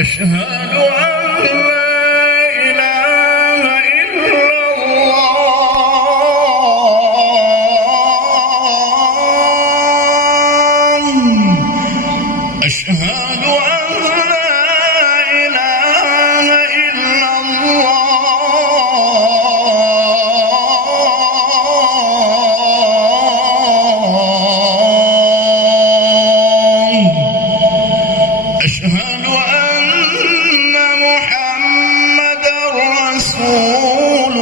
أشهد أن لا إله إلا الله أشهد أن لا إله إلا الله أشهد أن محمد رسول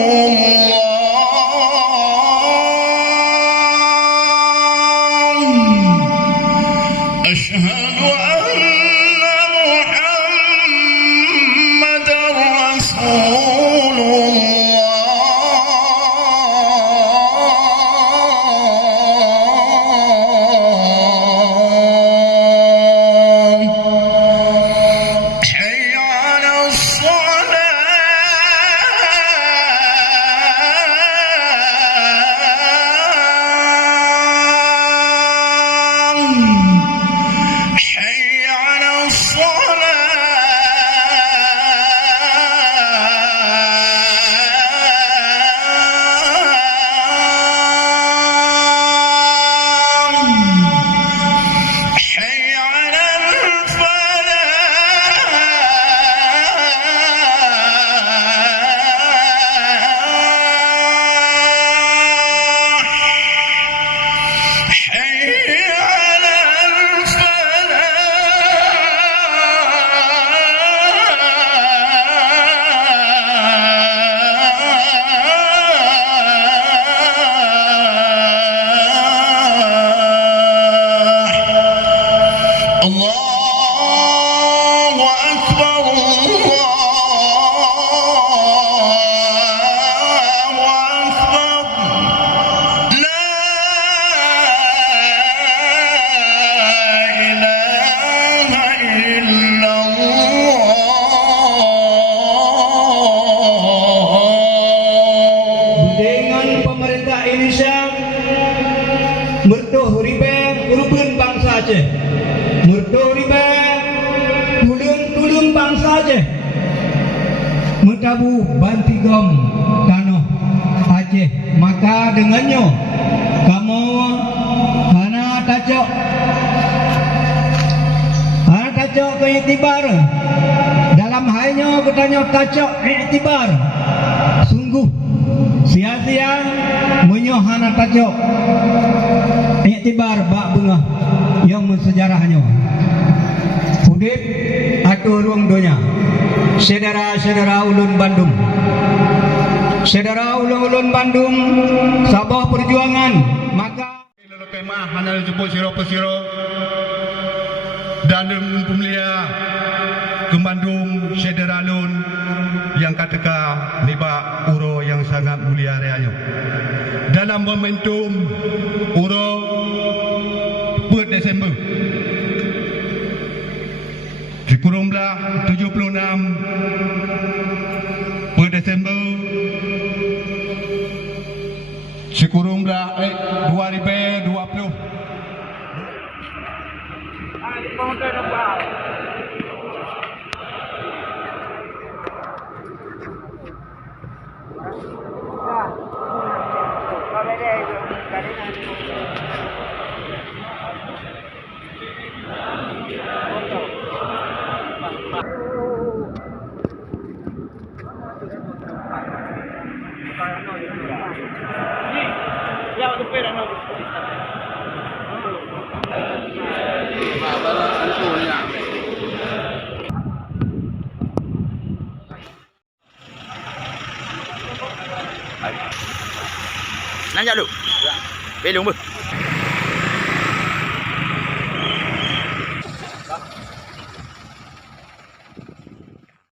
الله أشهد أن محمد رسول الله حي على الصلاة حي على الصلاة حي على الفلاح حي على الفلاح الله أكبر الله أكبر لا إله إلا الله Dengan pemerintah Indonesia mertuh ribe urupan bangsa Aceh. Mertuh ribe tulung bangsa Aceh. Mentabu bantigom tanah Aceh. Maka dengannya kamu hana tacok ke iktibar. Dalam halnya katanya tacok iktibar. Sungguh sia-sia menyohana tacok iktibar bak bunga yang mensejarahnya Hudib atau ruang dunia saudara-saudara ulun Bandung saudara ulun Bandung Sabah perjuangan maka kemah hanal jemput siro pesiro dan pemulia ke Bandung saudara ulun yang kateka liba uro yang sangat mulia reayo dalam momentum uro per Desember dikurunglah 76 per Desember dikurunglah 2020 Nanti dulu. Belum ber.